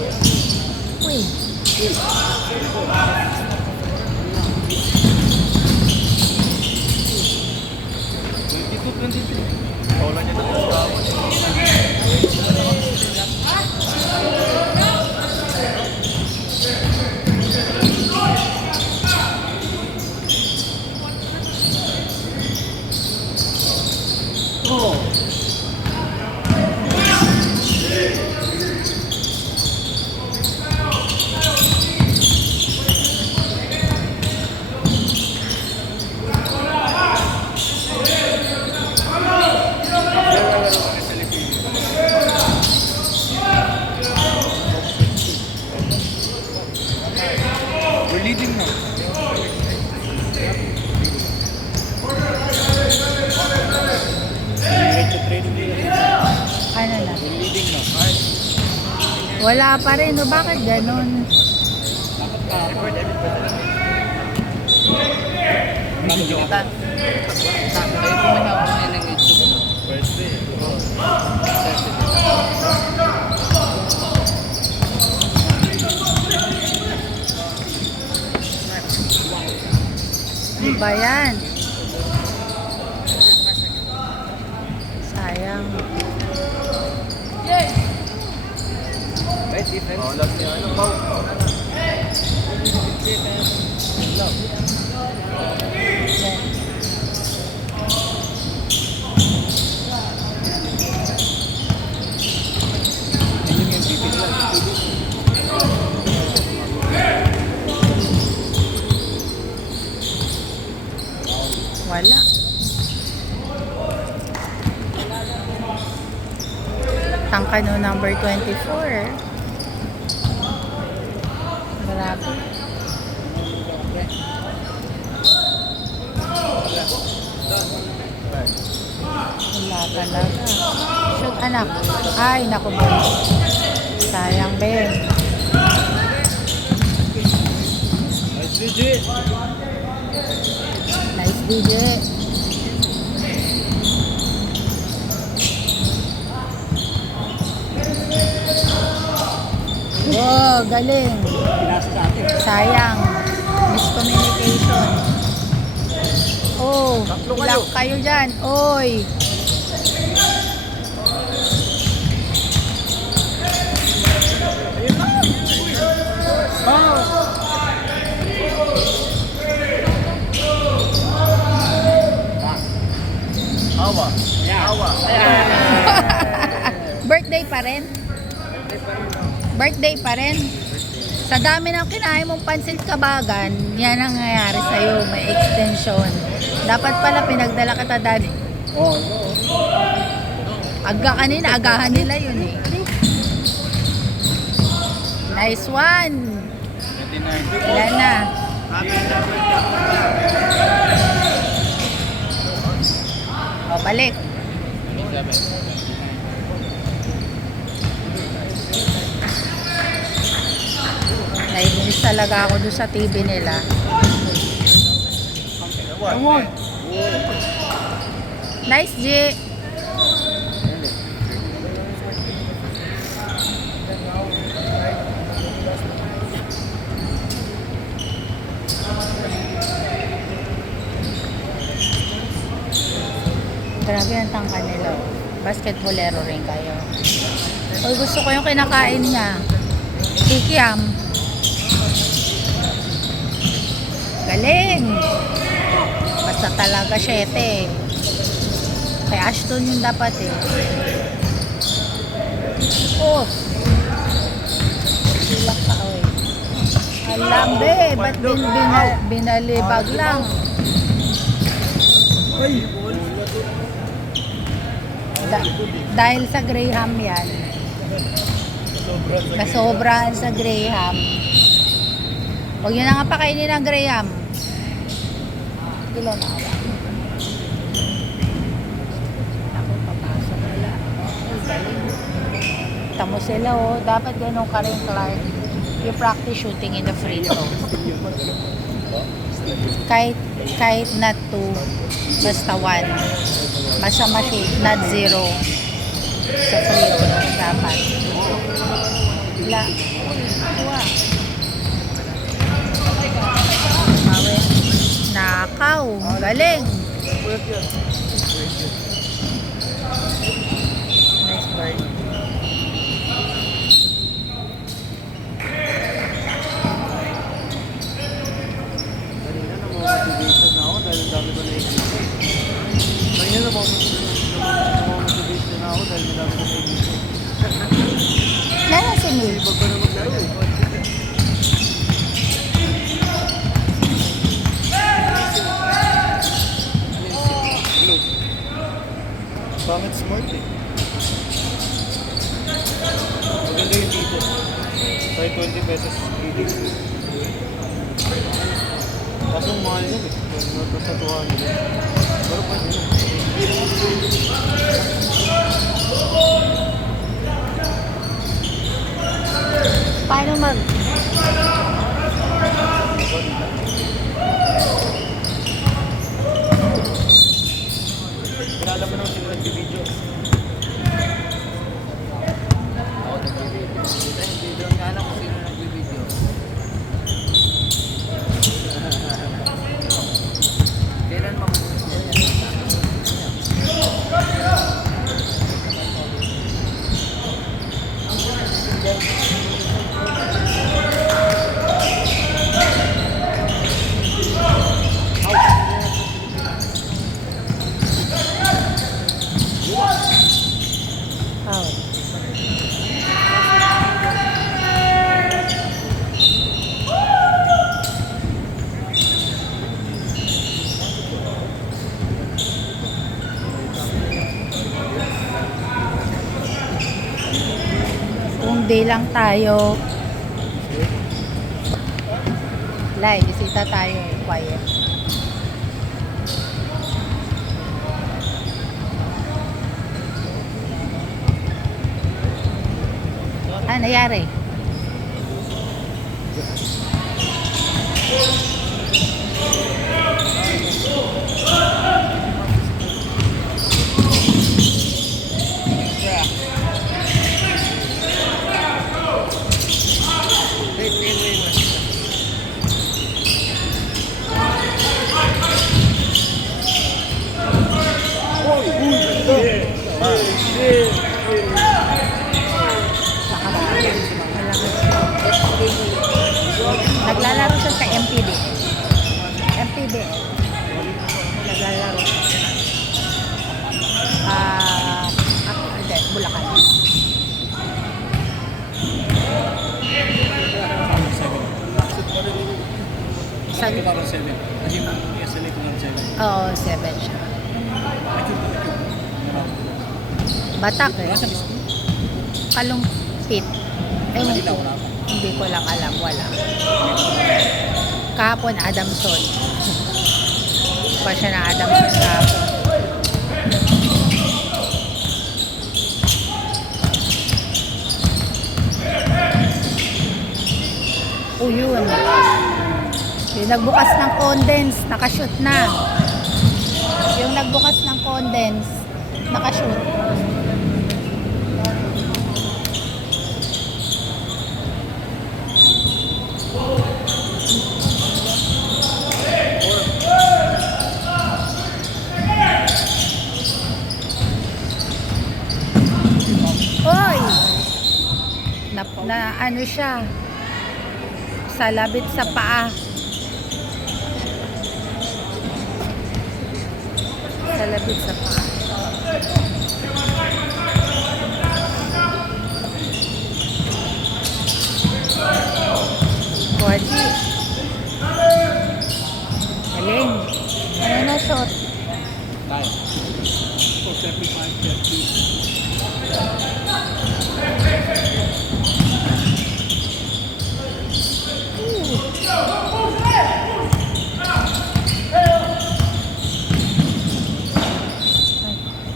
Uy. Bola niya na sa We're leading now. Ano na? We're leading now. Wala pa rin. No, bakit ganun? Record everybody. First day. Ano ba yan? Sayang. Right, defense. Oh, love niya. Ano, Pau? Wala. Tangkano number 24. Grabe. Wala talaga. Shoot, anak. Ay, naku boy. Sayang, Ben. Nice, legit. Nice DJ. Oh, galing. Pinasa sa atin. Sayang. Miscommunication. Oh, Tatlo kayo. lock kayo dyan. Oy. Awa. Awa. Birthday pa rin? Birthday pa rin? Sa dami ng kinain mong pansit kabagan, yan ang nangyayari sa'yo. May extension. Dapat pala pinagdala kita daddy. Oh, Aga kanina, agahan nila yun eh. Nice one. 29. Ilan na? O, balik. Naiinis talaga ako doon sa TV nila. Come on. Nice, G. Grabe ang tangka nila. Basketballero rin kayo. Oy, gusto ko yung kinakain niya. Kikiam. Galing. Basta talaga 7 eh. Kay Ashton yung dapat eh. Oh. Silak ka oy. Alam be, ba't binalibag lang? Dahil sa Graham yan. Kasobrahan sa Graham. Huwag nyo na nga pakainin ng Graham. Kilo na ako. Ako, papasok nila. Tamo sila oh. Dapat ganun ka rin, Clark. You practice shooting in the free throw. Kahit not 2, basta 1. Basta ma-shoot, not 0. Sa free throw, dapat. Wala. Uy, kuha. Bawi. Nakaw. Galing. Worth yun. Nice bird. Kanina namomotivation na ako dahil ang dami ko na-exist. Kanina namomotivation na ako dahil madami ko na-exist. Meron si Mil. Ibag ko na maglaro eh. Globe. Pangit smart eh. Maganda yung dito. Kahit 20 pesos, 3 days. Kaso mahal yan eh. Nasa 200. Pero pwede yun. Paano mag... Kilala mo naman sila nag-video. Ako nag-video. Hindi doon nga alam kung sino nag-video. Kailan mo Oh. Kung day lang tayo. Lai, bisita tayo. Quiet. Ano nangyari? Naglalaro siya sa MPB. MPB. Naglalaro. Hindi, Bulacan. Sa, parang 7. Kasi yung SLA ko lang 7. oo, 7 siya. Batak eh. Kalumpit. Ewan ko. Hindi ko lang alam. Wala. Kahapon, Adamson. Pa siya na Adamson kahapon. O yun. Yung nagbukas ng condense, nakashoot na. Yung nagbukas ng condense, nakashoot. Oy! Na ano siya? Salabit sa paa. Salabit sa paa. Pwede. Galing. Ano na shot? Tayo. 475, 30.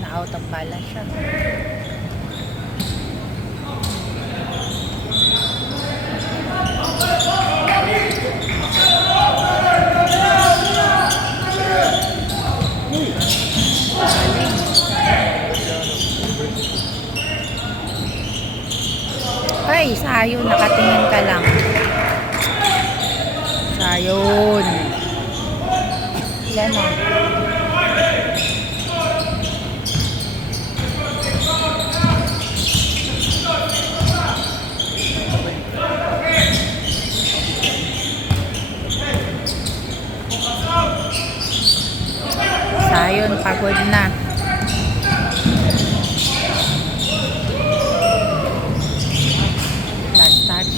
Na out of Ay, sayon. Nakatingin ka lang. Sayon. Yan o. Sayon, pagod na. Last touch.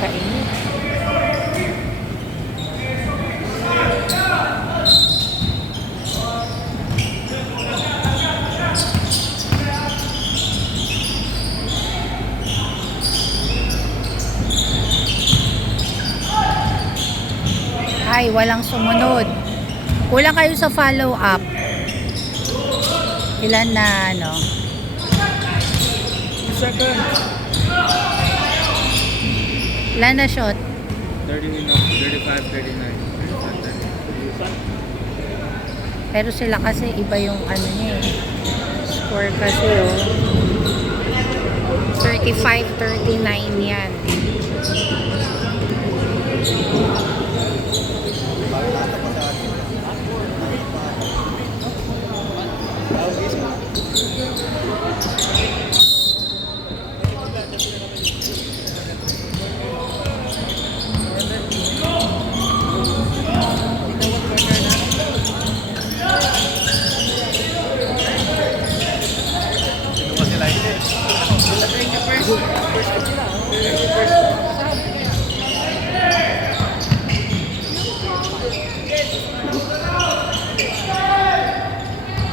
Kainit. Ay, walang sumunod. Kulang kayo sa follow up. Ilan na ano? Second. Ilan na shot? 30 no, 35, 39. 35, 39. Pero sila kasi iba yung ano niya eh. Score kasi oh. 35-39 yan.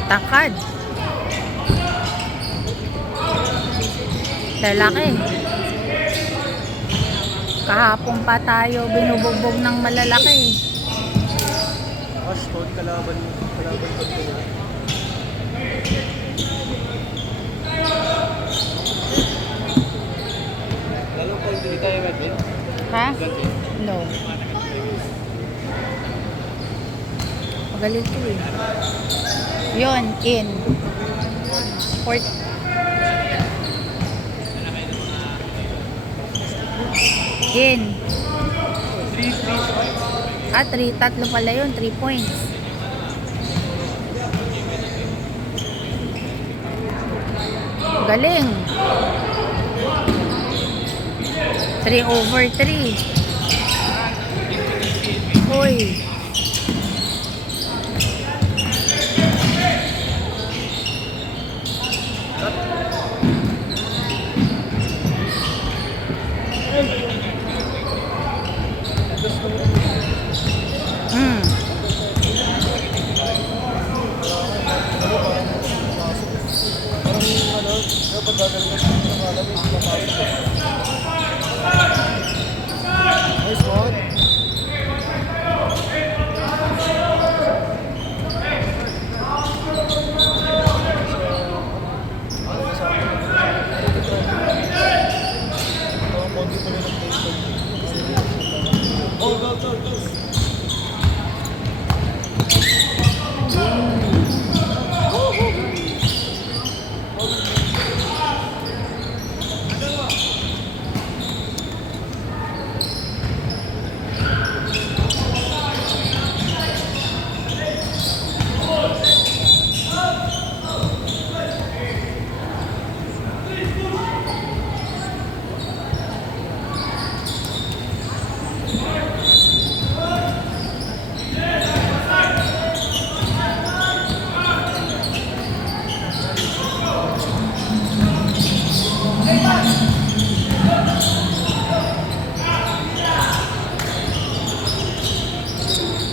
Takad. Lalaki. Kahapon pa tayo binubugbog ng malalaki. Ashton, kalaban ko. Lalo pag hindi tayo ganti. Ha? Ganti. No. Magaling to eh. Yun, in. Port. In. 3. Tatlo pala yun. 3 points. Galing. 3/3. Uy. Nice one.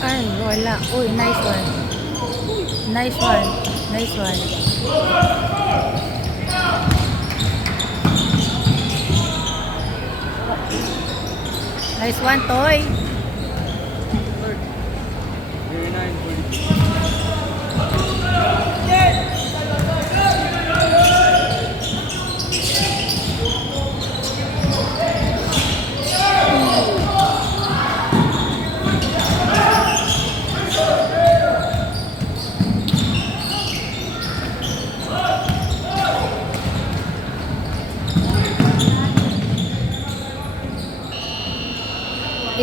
Ay, wala. Uy, nice one. Nice one. Nice one. Nice one, Toy. 39.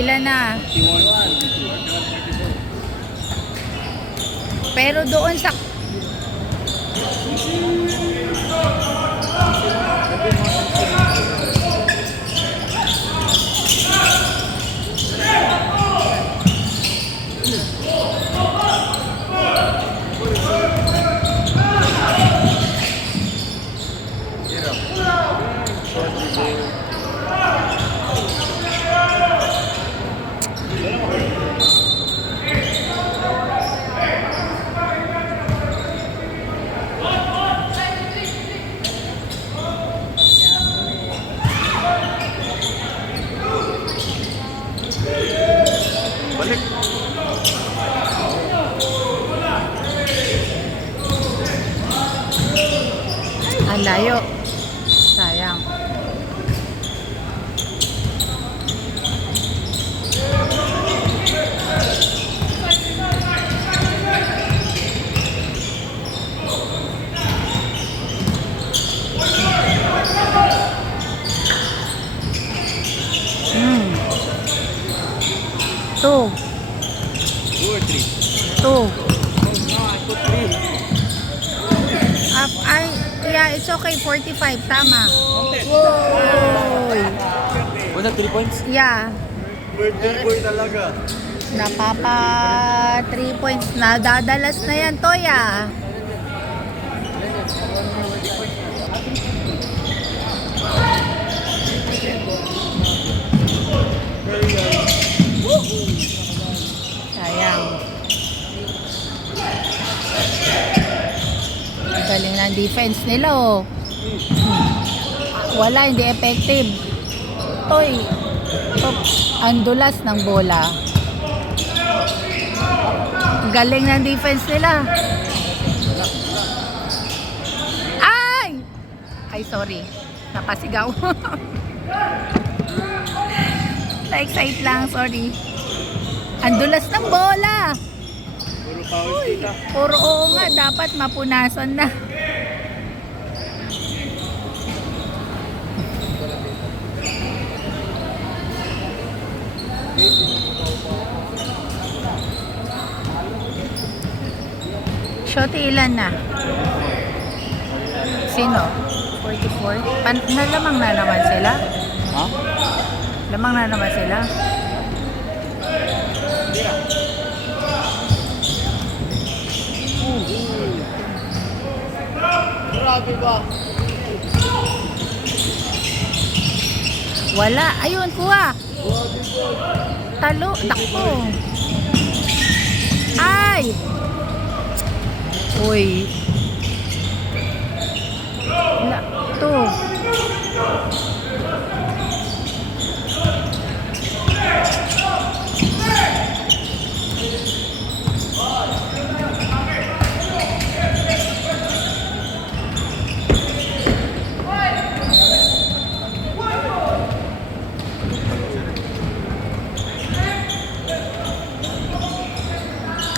Ilan na? 51. Pero doon sa... Balik. Ang layo. Sayang. Two. 2 or 3? Two. Oh, no, I put 3. Yeah, it's okay. 45. Tama. Counted. Oy. Was that 3 points? Yeah. Birthday boy talaga. Napapa 3 points. Nadadalas na yan, Toya. Sayang. Ang galing ng defense nila, oh. Wala, hindi effective. Toy. Ang dulas ng bola. Ang galing ng defense nila. Ay! Ay, sorry. Napasigaw. Na-excite lang, sorry. Ang dulas ng bola. Puro power kita. Puro oo nga, dapat mapunasan na. Shot, ilan na? Sino? 44? Nalamang na naman sila? Ha? Lamang na naman sila? Grabe ba? Wala. Ayun, kuha. Talo. Dakpo. Ay! Uy. Ito.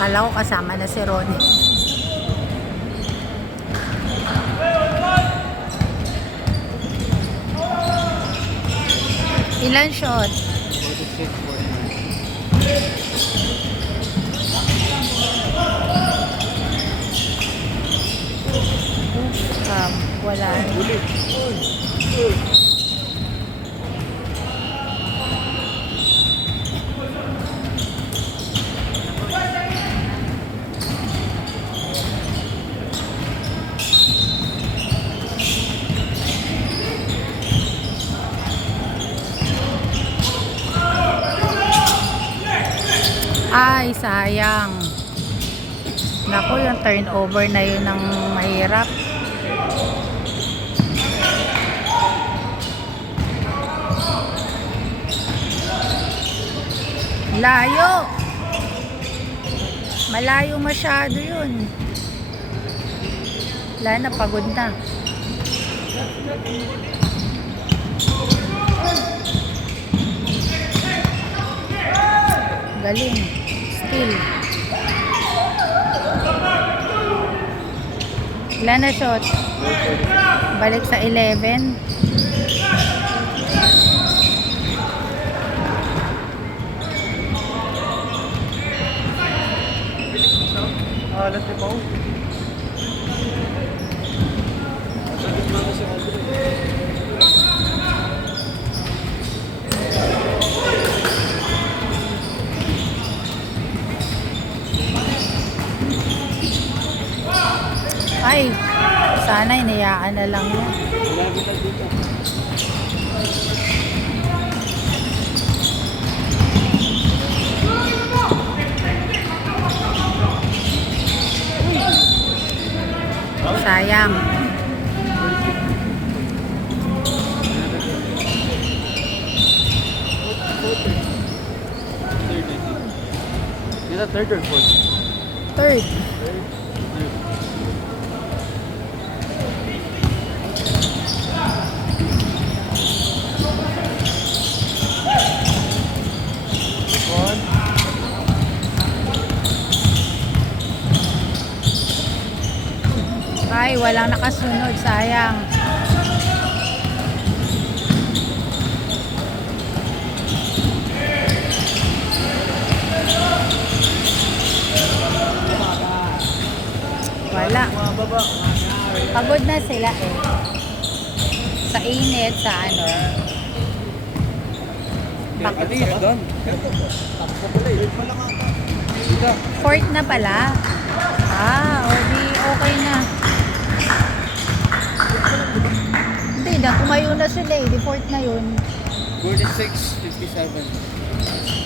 Kala ko kasama na si Ronnie. Ilan shot? 46, 49. Wala. Ulit. Ay, sayang. Naku, yung turnover na yun ang mahirap. Layo. Malayo masyado yun. Wala na, pagod na. Galing. Still. Ilan na shot? Balik sa 11. Alas ni Pao. Sa gitna na si Andre. Ay, sana inayaan na lang yun. Lagi na dito. Sayang. Dito third or fourth? Third. One. Ay, walang nakasunod. Sayang. Wala. Bumababa. Pagod na sila eh. Sa init, sa ano. Bakit Adi, sila? done. Tapos pala eh. Pala ka ata. Dito. Fourth na pala. Ah, o di okay na. Hindi na, tumayo na sila eh. Di fourth na yun. 46, 57.